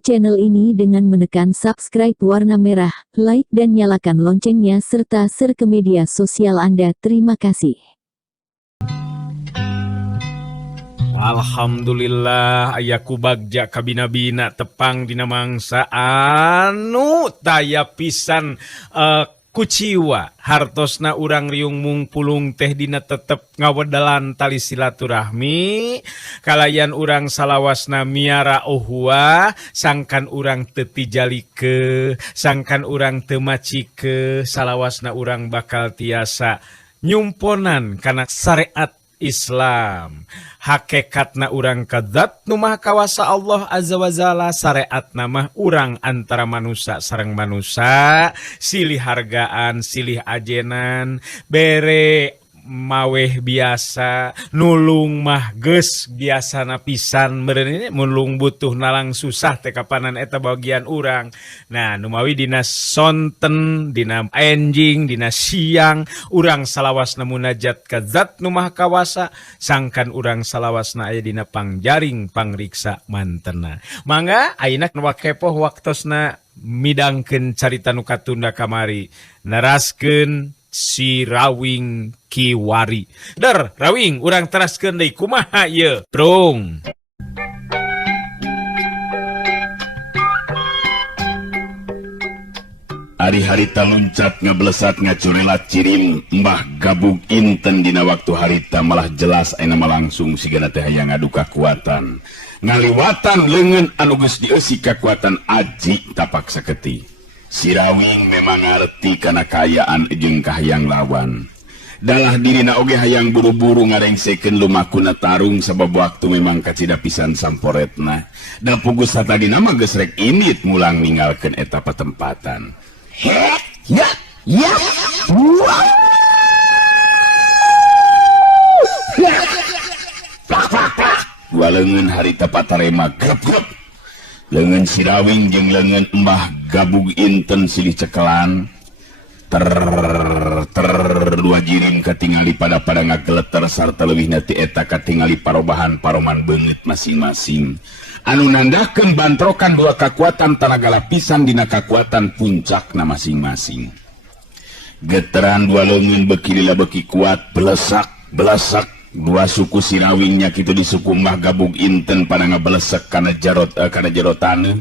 channel ini dengan menekan subscribe warna merah, like dan nyalakan loncengnya serta share ke media sosial Anda. Terima kasih. Alhamdulillah ayaku bagja kabina-bina tepang dina mangsa anu taya pisan kuciwa hartosna urang riung mungpulung teh dina tetep ngawedalan tali silaturahmi kalayan urang salawasna miara uhwa sangkan urang teu tijalike sangkan urang teu macike salawasna urang bakal tiasa nyumponan kana syariat Islam. Hakikatna urang kadzat nu maha kawasa Allah azza wajalla, syariatna mah urang antara manusia sareng manusia, silih hargaan silih ajenan bere maweh biasa nulung mah geus biasana pisan meureun mulung butuh nalang susah teh kapanan eta bagian urang. Nah nu mawi dina sonten dina enjing dina siang urang salawasna munajat ka zat nu maha kawasa sangkan urang salawasna aya dina pangjaring pangriksa mantena. Mangga ayeuna nu kepoh waktosna midangkeun carita nu katunda kamari naraskeun si Rawing Kiwari. Dar, Rawing, urang teraskeun deui kumaha ieu, Prung? Hari-hari taluncat ngablesat ngacurelat cirim Mbah Gabug Inten dina waktu harita malah jelas ayeuna mah langsung sigana teh hayang ngadu kakuatan. Ngaliwatan leungeun anu geus dieusi kakuatan aji tapak saketi. Si Rawing memang ngarti kana kayaan jeung kahayang lawan. Dalah dirina oge hayang buru-buru ngarengsekeun lumakuna tarung sabab waktu memang kacida pisan samporetna. Da pugus satadina mah geus rek indit mulang ninggalkeun eta patempatan. Ya. Dua leungeun harita patarema grep-grep. Leungeun si Rawing jeung leungeun Mbah Gabug Inten silih cekelan ter dua jiring katingali pada ngageleter sarta leuwihna ti eta katingali parobahan paroman beungeut masing-masing anu nandahkeun bantrokan dua kakuatan tanaga lapisan dina kakuatan puncakna masing-masing. Geteran dua leungeun beuki lila beuki kuat belesak dua suku si Rawingnya kitu di suku Mbah Gabug Inten pada ngabelesek kana jero taneuh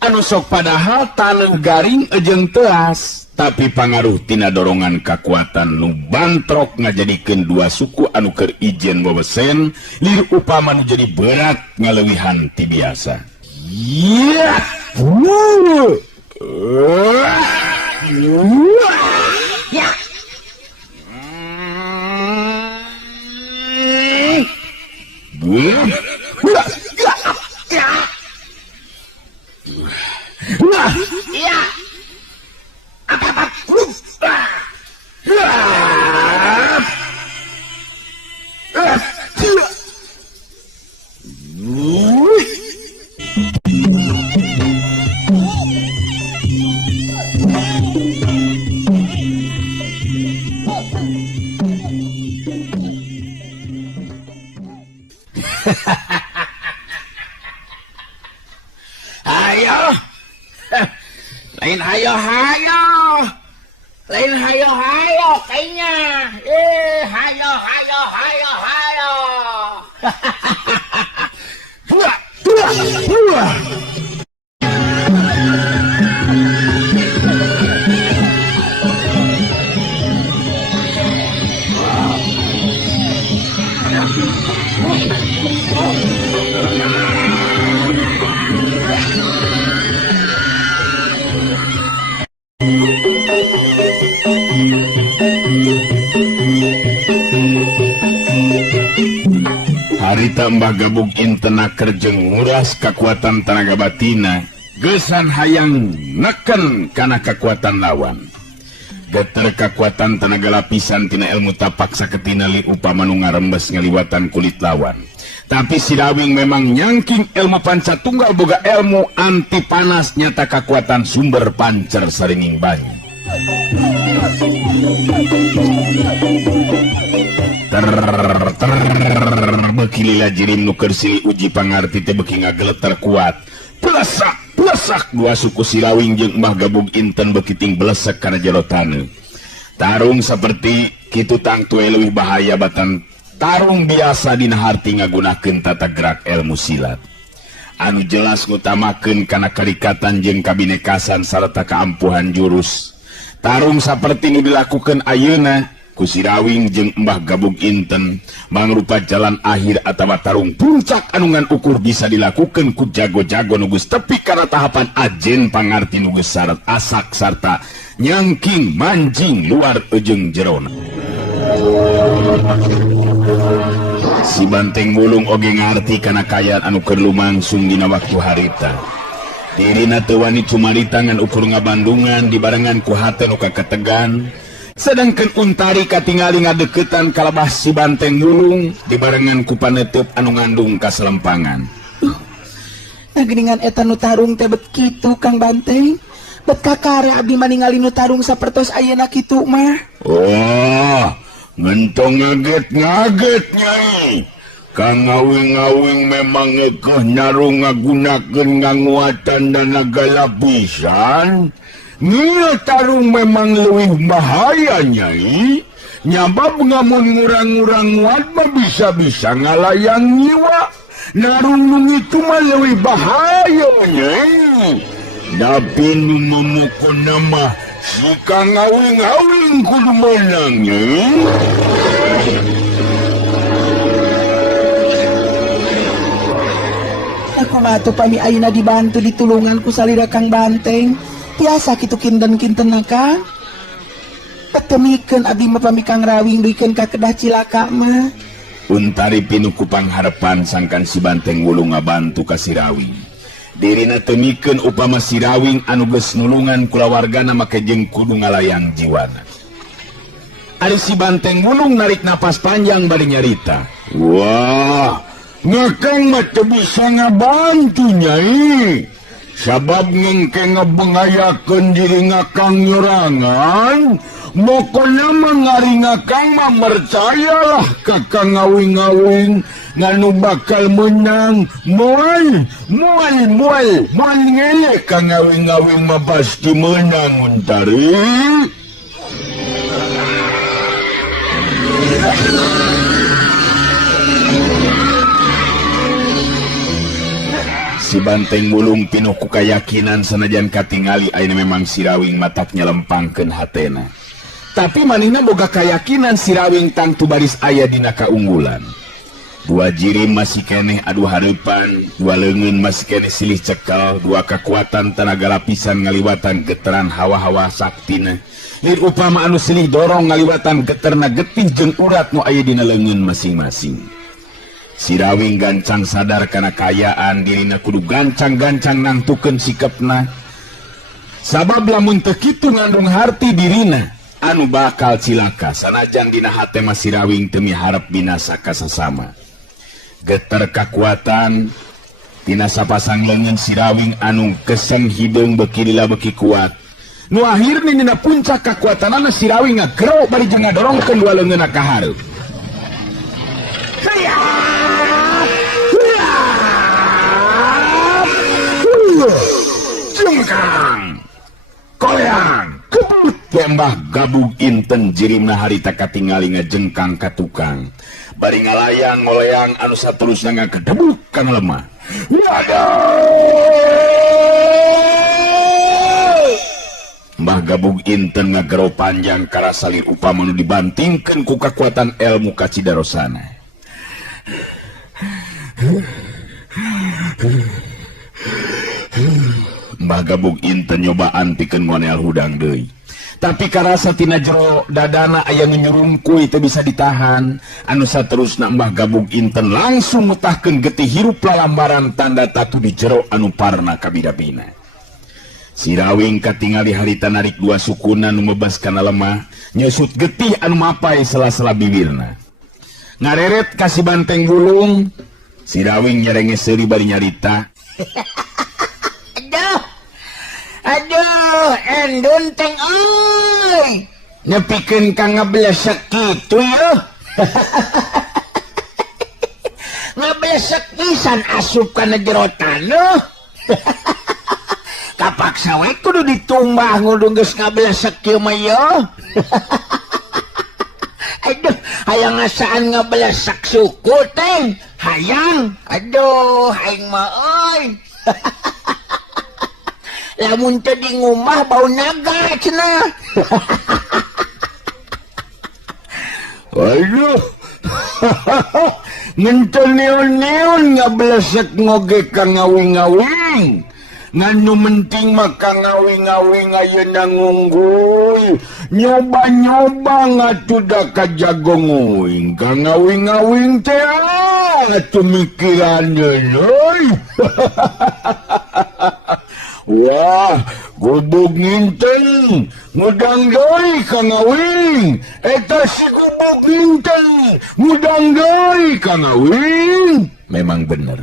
anu sok padahal taneuh garing jeung teas tapi pangaruh tina dorongan kakuatan nu bantrok ngajadikeun dua suku anu keur ijen wewesen lir upama nu jadi berat ngaleuwihan ti biasa. Lain hayo kayaknya hayo harita Mbah Gabug Inten kerjeng nguras kekuatan tenaga batina gesan hayang neken kana kekuatan lawan. Geter kekuatan tenaga lapisan tina ilmu tapak saketina li upama nu ngarembes ngaliwatan kulit lawan. Tapi si Rawing memang nyangking ilmu panca tunggal boga ilmu anti panas nyata kekuatan sumber pancer saringing banyu. Bekilila jirim nuker sili uji pangarti teh beki ngageleter kuat. plesak dua suku Sirawing jeung Mbah Gabug Inten bekiting belesek kana jero taneuh. Tarung seperti kitu tang tue leuwih bahaya batan tarung biasa dina harti ngagunakeun tata gerak ilmu silat. Anu jelas ngutamakeun kana karikatan jeung kabinekasan sarta kaampuhan jurus. Tarung saperti nu dilakukeun ayeuna ku Sirawing jeung Mbah Gabug Inten mangrupa jalan akhir atawa tarung puncak anu ngan ukur bisa dilakukeun ku jago-jago nu geus tepi kana tahapan ajen pangarti nu geus sarat asak sarta nyangking manjing luar ujung jerona. Si Banteng Wulung oge ngarti kana kayaan anu keur lumangsung dina waktu harita. Dirina teu wani cumarita ngan ukur ngabandungan dibarengan ku hate nu kaketegan. Sedangkan Untari katingali ngadeukeutan kalabah si Banteng Wulung dibarengan ku paneuteub anu ngandung kaselempangan. Nageuningan eta nu tarung teh bet kitu Kang Banteng. Bet kakara abdi mah ningali nu tarung sapertos ayeuna kitu mah. Oh, ngentong ngaget Nyai. Kang ngawing-ngawing memang ngeukeun nyarung ngagunakeun nganguatan danaga lapisan. Nya tarung memang leuwih bahaya Nyai. Nyabab ngamun ngurang-ngurang nguat mah bisa-bisa ngalayang nyiwa. Narung nu itu mah leuwih bahaya Nyai. Tapi nu memukul nama si Kang ngawing-ngawing kudu menang Nyai. Aku mah atuh pami ayeuna dibantu ditulungan ku salira Kang Banteng. Tiasa kitu kinten-kinten Kang. Patemikeun abdi mah pami Kang Rawing duikeun ka kedah cilaka mah. Untari pinuku pangharapan sangkan si Banteng Wulung ngabantu ka Sirawing. Dirina temikeun upama Sirawing anu geus nulungan kulawargana make jeung kudu ngalayang jiwana. Ari si Banteng Wulung narik napas panjang bari nyarita. Wah, ngakang mah teu bisa ngabantu Nyai. Sabab ngengke ngabengayakeun diri ngakang nyerangan. Mokona mangari ngakang mah percayalah kakang ngawing-ngawing nganu bakal menang. Moal ngele kang ngawing-ngawing mah pasti menang Untari. Si Banteng Wulung pinuh ku kayakinan sanajan katingali ayeuna memang Sirawing matak nyelempangkeun hatena. Tapi manehna boga kayakinan Sirawing tangtu baris aya dina kaunggulan. Dua jirim masih keneh adu hareupan, dua leungeun masih keneh silih cekel, dua kekuatan tenaga lapisan ngaliwatan geteran hawa-hawa saktina. Lir upama anu silih dorong ngaliwatan geterna getih jeung urat nu aya dina leungeun masing-masing. Sirawing gancang sadar kana kayaan dirina kudu gancang-gancang nangtukeun sikepna. Sabab lamun teu kitu ngandung harti dirina anu bakal cilaka sanajan dina hate mah Sirawing teu miharep binasa ka sasama. Geter kakuatan tina sapasang leungeun Sirawing anu keseng hideung beuki lila beuki kuat. Nu akhirna dina puncak kakuatanana Sirawing ngagero bari jeung ngadorongkeun dua leungeunna ka hareup. Jengkang koyang kebut Mbah Gabug Inten jirimna harita katingali ngajengkang ka tukang bari ngalayang ngoleang anu saterusna ngakedebuk kana lemah. Mbah Gabug Inten ngagero panjang karasalir upama nu dibantingkeun ku kakuatan ilmu kacidarosana. Mbah Gabug Inten nyobaan pikeun ngonel hudang deui. Tapi karasa tina jero dadana aya nyurungkuy teu bisa ditahan. Anu saterusna Mbah Gabug Inten langsung mutahkeun getih hirup lalambaran tanda tatu di jero anu parna kabida-bina. Sirawing katingali harita narik dua sukuna nu mebas kana lemah, nyusut getih anu mapai sela-sela bibirna. Ngareret ka si Banteng Wulung, Sirawing nyerenge seuri bari nyarita. Aduh, endun teng oi. Nepikeun ka ngablesek kitu ya. Ngablesek pisan asup kana jero taneuh. Kapaksa we kudu ditumbah ngudung geus ngabelesek kieu mah yo. Aduh, hayang ngasaan ngabelesek suku teh. Hayang. Aduh, aing mah euy. Lamun teh di ngumah bau naga cenah. Aduh. Ngenten neon-neon ngabelesek ngoge ka ngawing-ngawing. Nganu menting maka ngawing-ngawing ayeuna ngungguy. Nyoba-nyoba ngatuda ka jagong uing. Ka ngawing-ngawing teh atuh mikiran euy. Wah, gubuk nginten ngudang deui ka ngawing. Eta si gubuk nginten ngudang deui ka ngawing. Memang bener.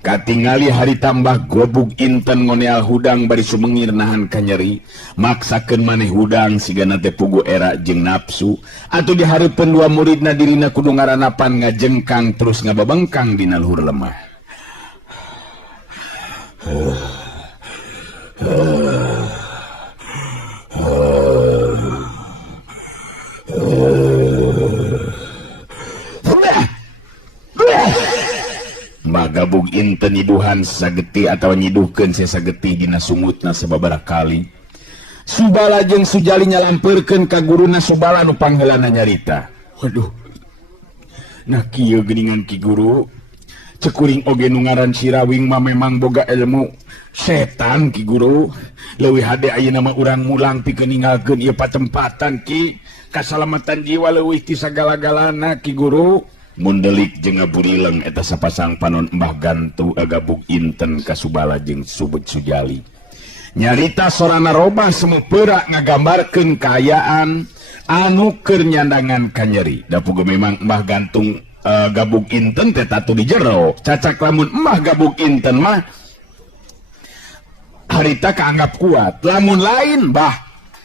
Katingali hari tambah gobug inten ngoneal hudang bari sumengir nahan kanyeri, maksakeun maneh hudang sigana teh pugu era jeung nafsu, atuh dihareupeun dua muridna dirina kudu ngaranapan ngajengkang terus ngababengkang dina luhur lemah. Magabug inten nyiduhan sageti atau nyiduhkeun sageti dina sumutna sababaraha kali. Subala jeung Sujali nyalampirkeun ka guruna Subala nu pangheulana nyarita. Waduh. Nah kieu geuningan Ki Guru. Cekuring oge nu ngaran Sirawing mah memang boga ilmu setan Ki Guru. Leuwih hade ayeuna mah urang mulang pikeun ninggalkeun ieu patempatan Ki. Kasalamatan jiwa leuwih ti sagala-galana Ki Guru. Mundelik jeung ngaburileng eta sapasang panon Mbah Gantu agabug inten ka Subala jeung Subut Sujali. Nyarita sorana robah semeupeura ngagambarkeun kaayaan anu keur nyandangan ka nyeri. Da puguh memang Mbah Gantung gabug inten teh tatu di jero. Cacak lamun Mbah gabug inten mah harita kaanggap kuat. Lamun lain Mbah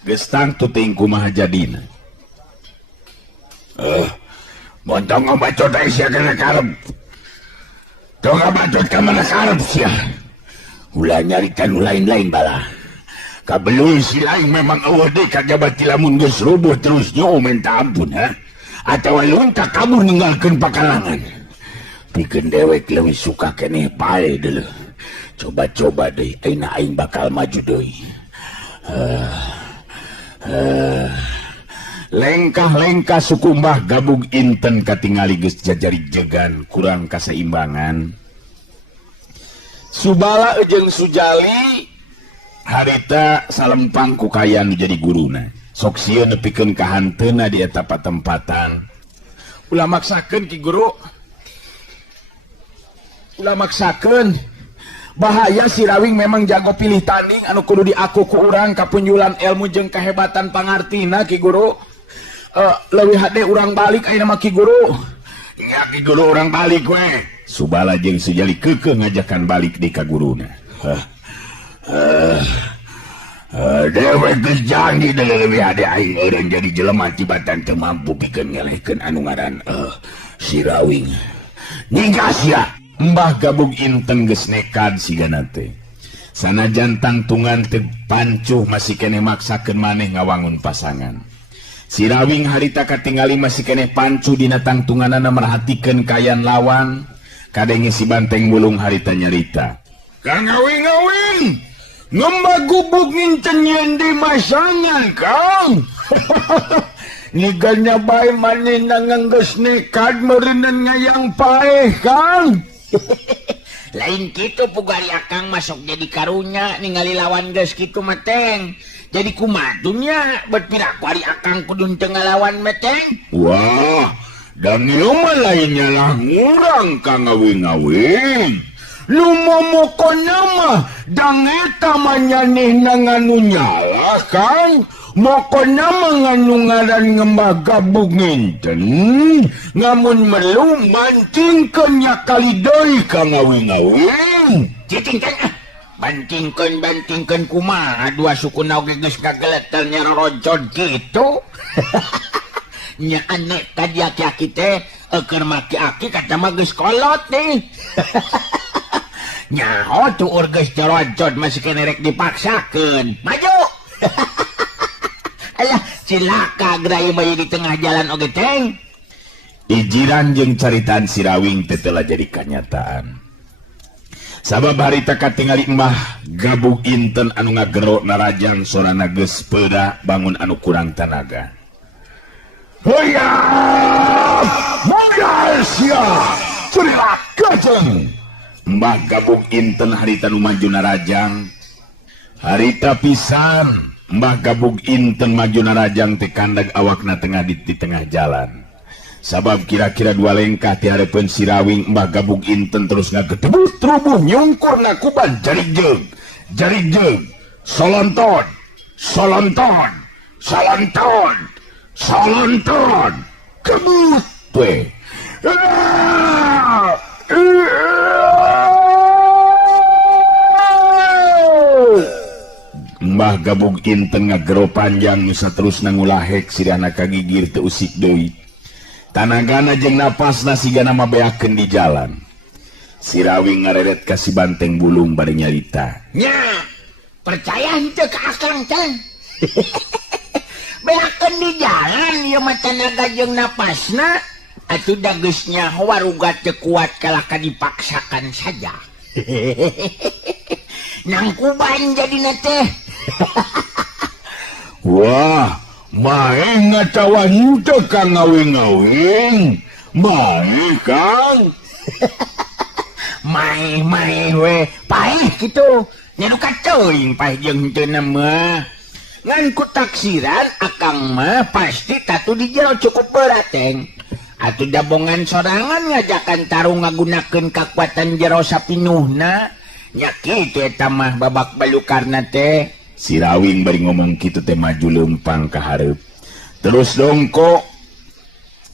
geus tangtu teuing kumaha jadina. Montong ngabacot aja sia kana karep. Tong ngabacot ka mana karep sia. Ulah nyarita nu lain-lain bala. Kabelul si lain memang eueuh deui kajabat lamun geus rubuh terus nyo minta ampun ha. Atawa lontak kabur ninggalkeun pakalangan. Pikeun dewek leuwih suka keneh pae deuleuh. Coba-coba deui ayeuna aing bakal maju deui. Lengkah-lengkah suku Mbah gabug inten katingali geus jajari jegan kurang kaseimbangan. Subala jeung Sujali harita salempang ku kayan jadi guruna. Sok sieun nepikeun ka hanteuna di eta patempatan. Ulah maksakeun Ki Guru. Ulah maksakeun. Bahaya Sirawing memang jago pilih tanding anu kudu diaku ku urang kapunjulan ilmu jeung kahebatan pangartina Ki Guru. Leuwih hade urang balik ayeuna mah Ki Guru. Nya Ki Guru urang balik we. Subala jeung Sujali keukeuh ngajakan balik di ka guruna. Dewek geus janji da leuwih hade aing eureun jadi jelema tibatan teu mampu pikeun ngelehkeun anu ngaran Sirawing. Ninggas ya Mbah gabug inten geus nekad sigana teh. Sanajan tangtungan teu pancuh masih keneh maksakeun maneh ngawangun pasangan. Sirawing harita katingali masih keneh pancu dina tangtunganana merhatikeun kayan lawan. Kadenge si banteng bulung harita nyarita. Kang ngawing-ngawing, ngembagubug nginten yen di masangan Kang. Niganya bae maneh nanggeus nekad meureunneun ngayang paeh Kang. Lain kitu pugari akang masuk jadi karunya ningali lawan geus kitu mah teng. Jadi kumadunya bet piraku ari akang kudu teu ngalawan mah teng. Wah, dan ieu mah lainnya lah ngurang ka ngawing-ngawing. Lu momokonna mah dang eta mah nyanehna nganu nyala Kang. Mokonna mah nganu ngaran ngembah gabug nginten. Ngamun melu mancingkeun nya kali deui ka ngawing-ngawing. Cicing teh bantingkeun kumaha dua sukuna oge geus ngageletel nya rorojod kitu. Nya aneh tadi aki-aki teh keur make aki kata mah geus kolot nih. Nyaho tuh urges jorojot masih kena rek dipaksakan. Maju. Alah, cilaka gerai bayi di tengah jalan oge teng. Ijiran jeung caritaan si Rawing teh telah jadi kenyataan. Sabab harita katingali embah gabug inten anu ngagero narajang sorana geus peura bangun anu kurang tanaga. Hoya! Malaysia! Cerita kajeng! Mbah gabug inten harita nu maju narajang. Harita pisan mbah gabug inten maju narajang teh kandag awakna tengah di tengah jalan. Sabab kira-kira 2 lengkah ti hareupeun si Rawing mbah gabug inten terus ngagedebut rubuh nyungkurna kuban jarig jeug solonton kebut we mbah gabug inten ngagero panjang nu saterusna ngulahek sirana kagigir teu usik deui. Tanagana jeung napasna sigana mabeakeun di jalan. Si Rawing ngareret ka si Banteng Bulung bari nyarita. Nya, percaya henteu ka akang can. Beakeun di jalan ieu mah tanaga jeung napasna atuh da geus nyaho waruga teu kuat kalaka dipaksakan saja. Nang kuban jadina teh. Wah, mae ngacawan henteu Kang ngawing-ngawing. Mae Kang. Mae we, paih kitu. Nya nu kaceuing paih jeung henteu mah. Ngan ku taksiran akang mah pasti tatu di jero cukup berat teng. Atuh dabongan sorangan ngajakan tarung ngagunakeun kakuatan jero sapinuhna. Nya kitu eta mah babak balukarna teh. Si Rawing bari ngomong kitu teh maju leumpang ka hareup. Terus dongko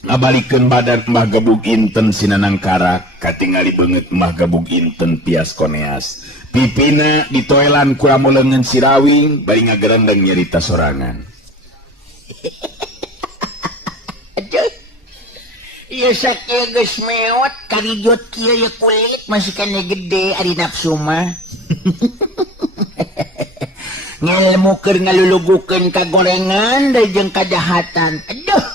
ngabalikeun badan Mbah Gabug Inten sinanangkara katingali beungeut Mbah Gabug Inten tias koneas. Pipina ditoelan ku ramoleungeun si Rawing bari ngagerendeng nyarita sorangan. Aduh. Ieu sakieu geus mewet karijot kieu ye kulit masih kene gede ari nafsu mah. Ngelmu keur ngalulugukeun ka gorengan da jeung kajahatan. Aduh.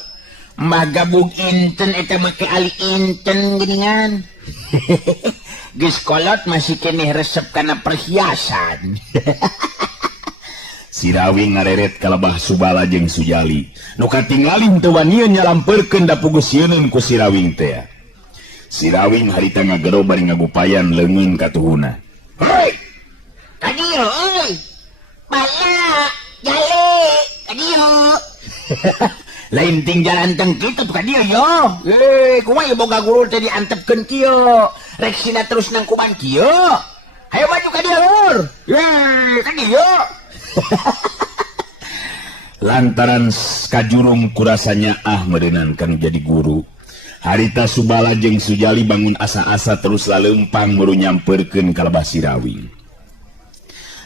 Mbah Gabug Inten eta make ali inten geuningan. Geus kolot masih keneh resep kana perhiasan. Si Rawing ngareret kalabah Subala jeung Sujali. Nu katingali teu wanieu nyalampeurkeun da pugusieun ku si Rawing teh. Si Rawing harita ngagero bari ngagupayan leungeun ka tuhuna. Hei! Kadieu euy. Bala, jale, kadieu. Lain ting jalan teng kitu kadieu yo. Kumaha boga guru teh diantepkeun kieu. Rek sina terus nang kuban kieu. Hayo maju kadieu lur. Kadieu. Lantaran kajurung kurasanya meuneunan kanu jadi guru. Harita Subala jeung Sujali bangun asa-asa terus laleumpang muru nyampeurkeun kalabah si Rawing.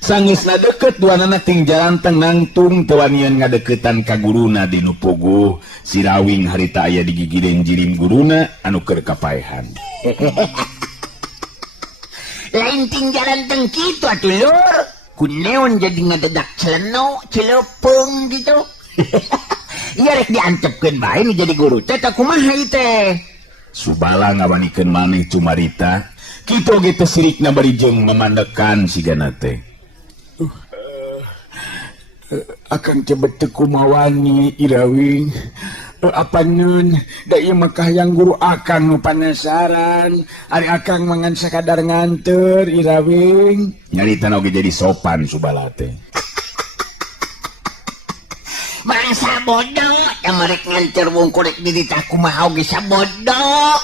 Sangeusna deukeut duanana ting jalan teng nangtung teu wanian ngadeuketan ka guruna di nu puguh. Si Rawing harita aya di gigideng jirim guruna anu keur kapaehan. Lain ting jalan teng kitu atuh lur. Kuneon jadi ngadedak celeno, cilepeng gitu. Iya rek diantepkeun bae nu jadi guru teh tah kumaha ieu teh. Subala ngawanikeun maneh cumarita, kitu ge teh sirikna bari jeung memandekan sigana teh. Akang cebet teu kumawani Irawing. Apa nun da ieu mah yang guru akang nu panasaran ari akang mangan sakadar nganteur Irawing. Nyarita oge jadi sopan Subala teh. Masa bodoh, yang mereka nganter wong korek diri tak kumaha oge sabodoh.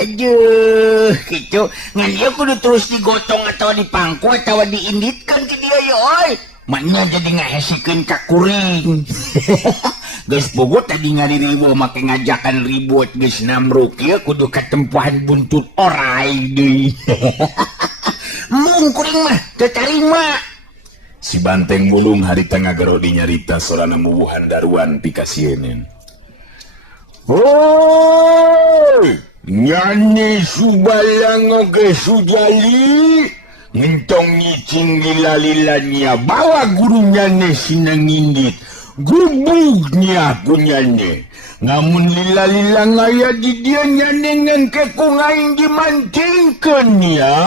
Aduh, gitu. Ngan dia kudu terus digotong atau dipangku atau diinditkan ke dia ya, oi. Maknya jadi ngahesikeun ka kuring. Geus bogot tadi ngaririwo make ngajakan ribut geus namruk ieu kudu katempuhan buntut orai deui. Mung kuring mah teu tarima. Si Banteng Bulung harita ngagero di nyarita sorana mubuhan daruan pikasieun. Hoi, Nyani Subalang oge Sujali ngentong nyicing lila-lilanya bawa gurunya sinangindit gubugnya kunyane namun lila-lila ngaya di dia nyane ngengke kungain dimantingkan ya.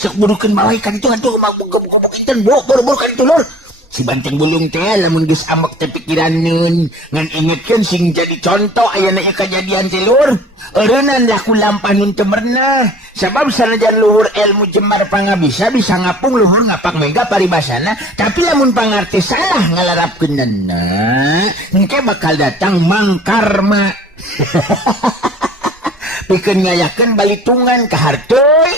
Sok burukeun bawa ikan itu atuh mabuk-buk ikan buru-buru kan itu lur. Si banteng bulung teh lamun geus ambek teh pikiraneun ngan ingetkeun sing jadi contoh ayeuna ieu kejadian teh lur. Eureunnan laku lampah nun teu merenah. Sabab sanajan luhur ilmu jembar pangabisa bisa ngapung luhur ngapak mega paribasana, tapi lamun pangarti salah ngalarapkeunna engke bakal datang mangkarma. Pikeun ngayakeun balitungan ka harteuy.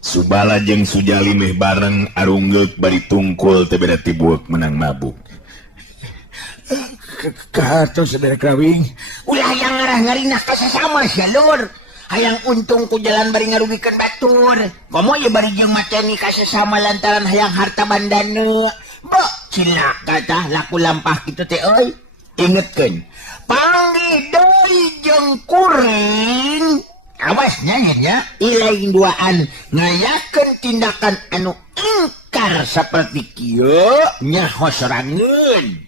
Subala jeung Sujali meh bareng arunggeuk bari tungkul teu beda ti bueuk menang mabuk. Kato saudara Krawing. Ulah yang ngarah ngarinah ka sasama sia lur. Hayang untung ku jalan bari ngarugikeun batur. Komo ye bari jeung mateni ka sasama lantaran hayang harta bandana. Bo, cilaka tah laku lampah kitu teh euy. Ingetkeun, panggih deui jeung kuring. Awas nya ilain duaan ngayakeun tindakan anu ingkar saperti kieu nyaho sorangeun.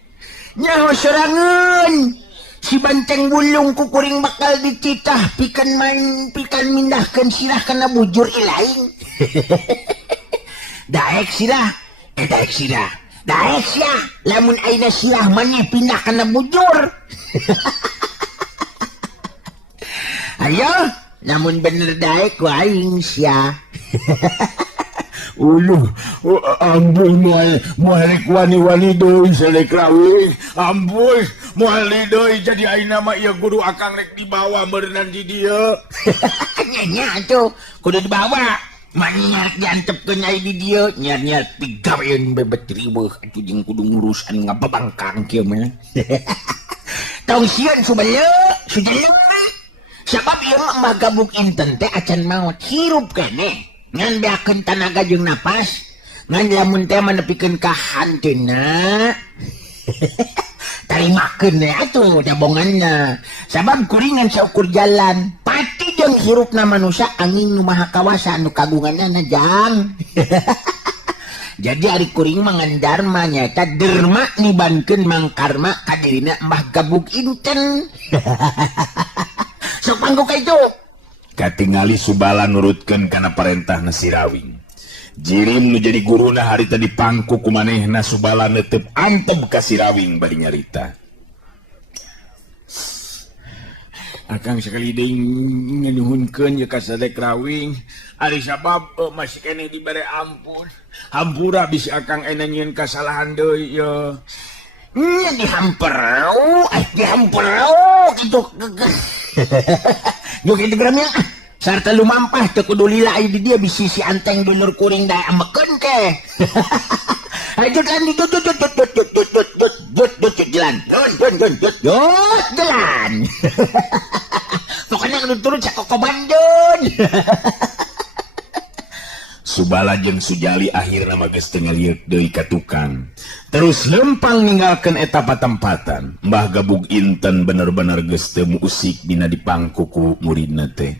Nyaho sorangeun. Si banteng bulung ku kuring bakal dicitah pikan mindahkeun sirah kana bujur ilaing. Daek sirah. Daek sia lamun ayeuna sirah mah pindah kana bujur. Ayo namun bener daek ku aing sia. Uluh, ampun moal wani-wani deui Saleh Krawing. Ampun, moal deui jadi ayeuna mah ieu guru akang rek dibawa berenang di dieu. Nya atuh kudu dibawa. Manyar diantepkeun nyai di dieu, nyar-nyar pigaweun bebet riweuh atuh jeung kudu ngurus anu ngababangkang kieu mah. Tong sieun Sujali. Sabab ieu mah gabuk inten teh acan maot hirup keneh. Ngan beakeun tanaga jeung napas. Ngan lamun teh manepikeun ka hanteuna. Tarimakeun we atuh dabonganna. Sabab kuringan saukur jalan. Pati jeung hirupna manusia angin nu maha kawasa anu kagunganna jang. Jadi ari kuring mangan dharma nyaeta derma nibankeun mangkarma ka dirina Mbah Gabuk Inten. Sok panggo ka itu. Katingali Subala nurutkeun kana parentahna Sirawing. Jirim nu jadi guruna harita dipangku ku manehna Subala neuteup antep ka Sirawing bari nyarita. Akang sekali deui nganuhunkeun ye ka Saleh Krawing. Ari sabab masih keneh dibere ampun. Hampura bisa akang ena nyieun kasalahan deui ye. Nya dihamperau gitu. Yo kitu gramnya. Sarta lumampah teu kudu lila di dia bisi si anteng dulur kuring da ambekeun teh. Ayo jalan jalan. Pokoknya kudu turun sak komandon. Subala jeung Sujali akhirna mah geus teu ngalieur deui ka tukang. Terus lempang ninggalkeun eta patempatan. Mbah Gabuk Inten bener-bener geus teu musik dina dipangku ku muridna teh.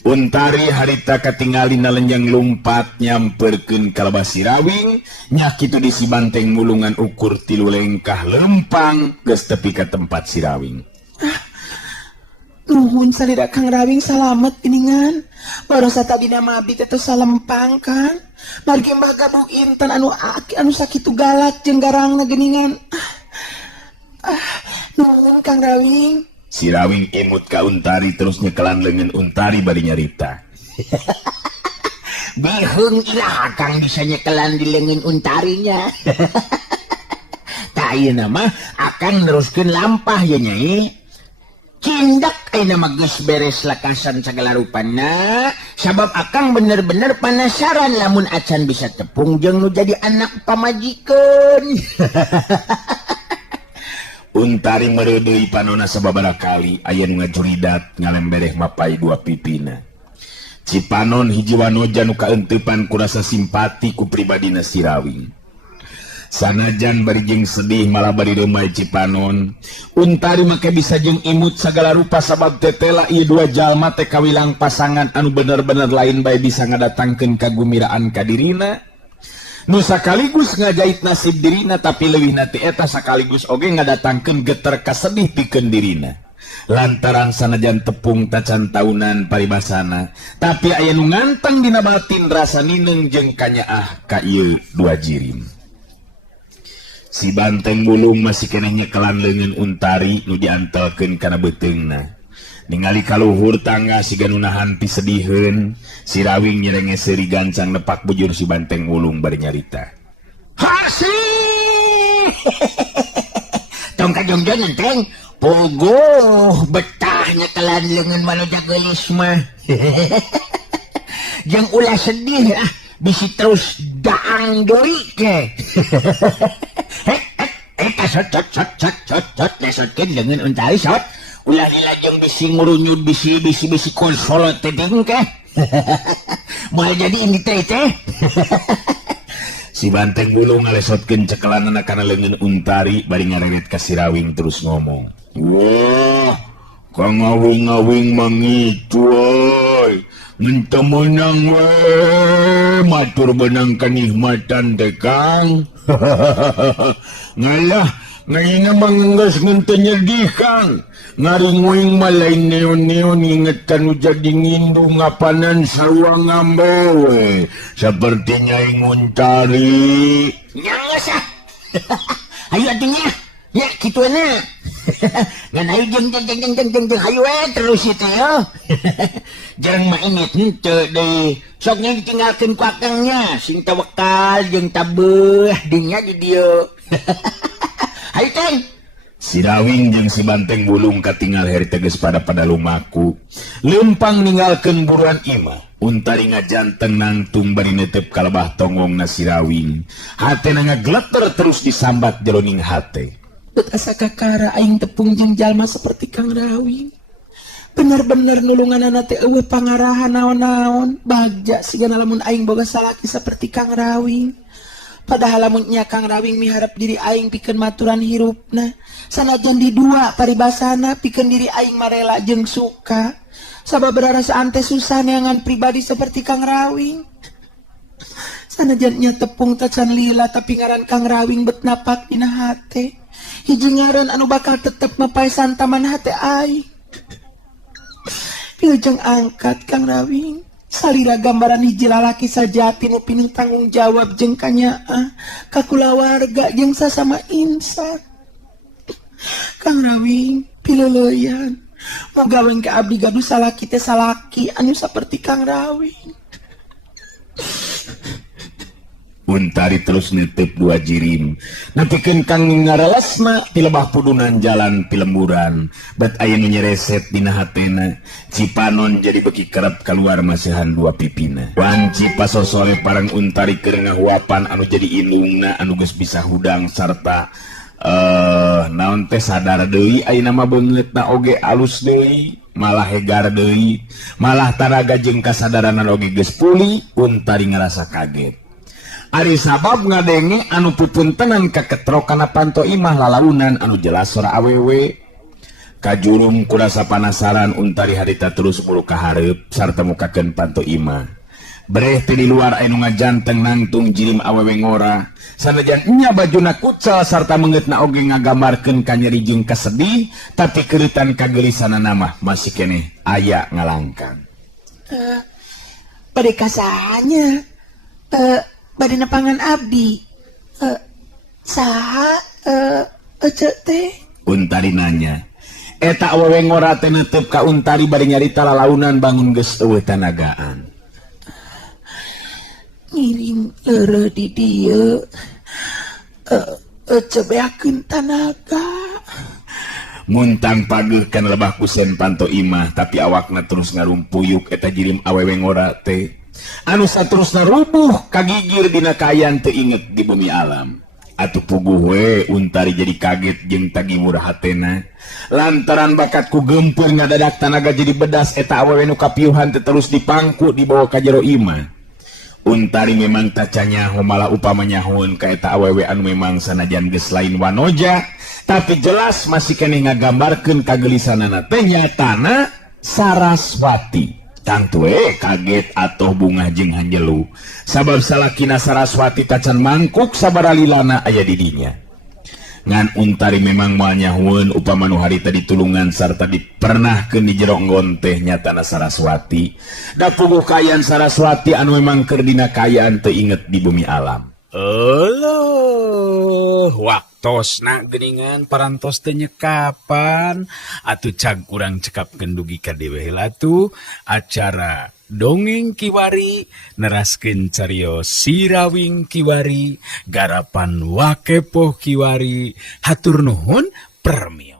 Untari harita katingali nalenjang lumpat nyamperkeun ka Lebah Sirawing, nya kitu di si banteng mulungan ukur 3 lengkah lempang geus tepi ka tempat Sirawing. Nuhun salira Kang Rawing salamet geningan. Barosa tadi nama abdi teh salempang kan. Margi Mbah Gabuk Inten anu sakitu galak jeung garangna geningan. Nuhun Kang Rawing. Sirawing imut ka Untari terus nyekelan leungeun Untari bari nyarita. Beheung ilah Kang bisa nyekelan di leungeun Untarinya. Ta ayeuna mah akan neruskeun lampah ya Nyai. Cindak ayeuna mah geus beres lakasan sagala rupana. Sabab akang bener-bener penasaran lamun acan bisa tepung jeung nu jadi anak pamajikeun. Untari meredeui panonna sababaraha kali aya nu ngajuridat ngalembereh mapai 2 pipina. Cipanon hiji wanoja nu kaeuntepan ku rasa simpati ku pribadina Sirawing. Sanajan bari jeung sedih malah bari remai Cipanon. Untari make bisa jeung imut sagala rupa sabab tetela ieu dua jalma teh kawilang pasangan anu bener-bener lain bae bisa ngadatangkeun kagumiraan ka dirina. Nu sakaligus ngajait nasib dirina tapi leuwih na ti eta sakaligus oge ngadatangkeun geter kasedih pikeun dirina. Lantaran sanajan tepung tacan taunan paribasana tapi aya nu ngantang dina batin rasa nineng jeung kanyaah ka ieu dua jirim. Si Banteng Bulung masih keneh nyekelan leungeun Untari nu diantelkeun kana beuteungna. Ningali kaluhur tangga siga nu nahan pisediheun, si Rawing nyerenge seuri gancang nepak bujur si Banteng Bulung bari nyarita. Hasih. Tong kajongjongan teng. Pogo betahnya kelan lengan manusia gelis mah. Yang ulah sedih lah bisi terus daang doi ke. Sot nesotkeun lengan Untari sot. Ulah nila jeung bisi ngurunyud bisi konsolot teding ke. Moal jadi ini teh. Si Banteng Bulung ngalesotkeun cekelanana kana leungeun Untari bari ngareret ka si Rawing terus ngomong. Wah, Kang Awing-awing mangitu woy. Ngenta menang we, matur benang kenikmatan teh Kang. Ngalah, ngaina mangenggas ngenta nyedih Kang. Ngaring-wing malain neon-neon ingetan jadi ngindu ngapanan sarua ngambe we. Sepertinya Untari. Nyangasa. Ayo atunya. Ya kitu enak. Ngan ayo jeng ayo terus itu ya. Jarang mainit henteu deui. Soknya ditinggalkeun ku akangnya sing tawakal jeung tabeuh dinya di dieu. Hayu teh. Si Rawing jeung si Banteng Bulung katinggal heri teges pada lumaku. Lempang ninggalkeun buruan imah. Untari ngajanteng nangtung bari netep kalebah tongongna si Rawing. Hatena ngagleter terus disambat jeroning hate. Bet asa kakara aing tepung jeung jalma seperti Kang Rawing. Bener-bener nulunganana teh eueuh pangarahan naon-naon. Bagja sigana lamun aing boga salaki seperti Kang Rawing. Padahal lamun nya Kang Rawing miharep diri aing pikeun maturan hirupna. Sanajan di dua paribasana pikeun diri aing marela jeung suka. Sababaraha rasaan teh susah neangan pribadi seperti Kang Rawing. Sanajan nya tepung tacan lila tapi ngaran Kang Rawing bet napak dina hate. Hiji ngaran anu bakal tetep mapaesan taman hate aing. Pilujeng angkat Kang Rawing. Salira gambaran hiji lalaki sajati nu pinuh tanggung jawab jeung kanyaah ka kulawarga jeung sasama insan. Kang Rawing pileuleyan moga weng ka abdi gaduh salaki teh salaki anu saperti Kang Rawing. Untari terus nitip dua jirim. Napikeun Kang ngarelasna ti lebah pudunan jalan pilemburan. Bet aya nu nyereset dina hatena. Cipanon jadi beki kerep keluar masihan dua pipina. Wanci pasosore parang Untari keur ngahuapan anu jadi indungna anu geus bisa hudang sarta naon teh sadar deui ayeuna mah beungeutna oge alus deui. Malah hegar deui. Malah taraga jeung kasadaran oge geus pulih. Untari ngerasa kaget. Ari sabab ngadenge anu pupuntenan ka ketrokana Panto Imah lalaunan anu jelas sora awewe. Kajurum kurasa panasaran Untari harita terus mulu ka hareup sarta mukakeun Panto Imah. Breh teh di luar anu ngajanteng nangtung jirim awewe ngora. Sanajan nya bajuna kucel sarta meungeutna oge ngagambarkeun ka nyeri jeung kasedih, tapi keuritan kagelisanana mah masih keneh aya ngalangkang. Bade kasahanya. Bade nepangan abdi. Saha ece teh? Untari nanya. Eta awewe ngora teh neuteup ka Untari bari nyarita lalaunan bangun geus eueuh tanagaan. Ngirim leureuh di dieu. Ece beakeun tanaga. Muntang pageuh kana lebah kusen Panto Imah tapi awakna terus ngarumpuyuk eta jirim awewe ngora teh. Anu saterusna rubuh kagigir dina kaayaan teu inget di bumi alam. Atuh puguh we Untari jadi kaget jeung tagimur hatena. Lantaran bakat ku gempeur ngadadak tanaga jadi bedas eta awewe nu kapiuhan teh terus dipangku dibawa ka jero imah. Untari memang tacanya malah upamanya hun kaeta awewe anu memang sanajan geus lain wanoja, tapi jelas masih keneh ngagambarkeun kagelisanana teh nyatana Saraswati. Tangtu kaget atuh Bungah jeung Hanjelu. Sabab salakina Saraswati tacan mangkuk sabaralilana aya di dinya. Ngan Untari memang moal nyahueun upama nu harita ditulungan sarta dipernahkeun di jero nggon teh nyatana Saraswati. Da puguh kaayaan Saraswati anu memang keur dina kaayaan teu inget di bumi alam. Waktosna geuningan parantos teh nyekapan atuh cag urang cekapkeun dugi ka dewe heula tuh acara Dongeng Kiwari neraskeun cariyos Sirawing Kiwari garapan Wakepoh Kiwari hatur nuhun permio.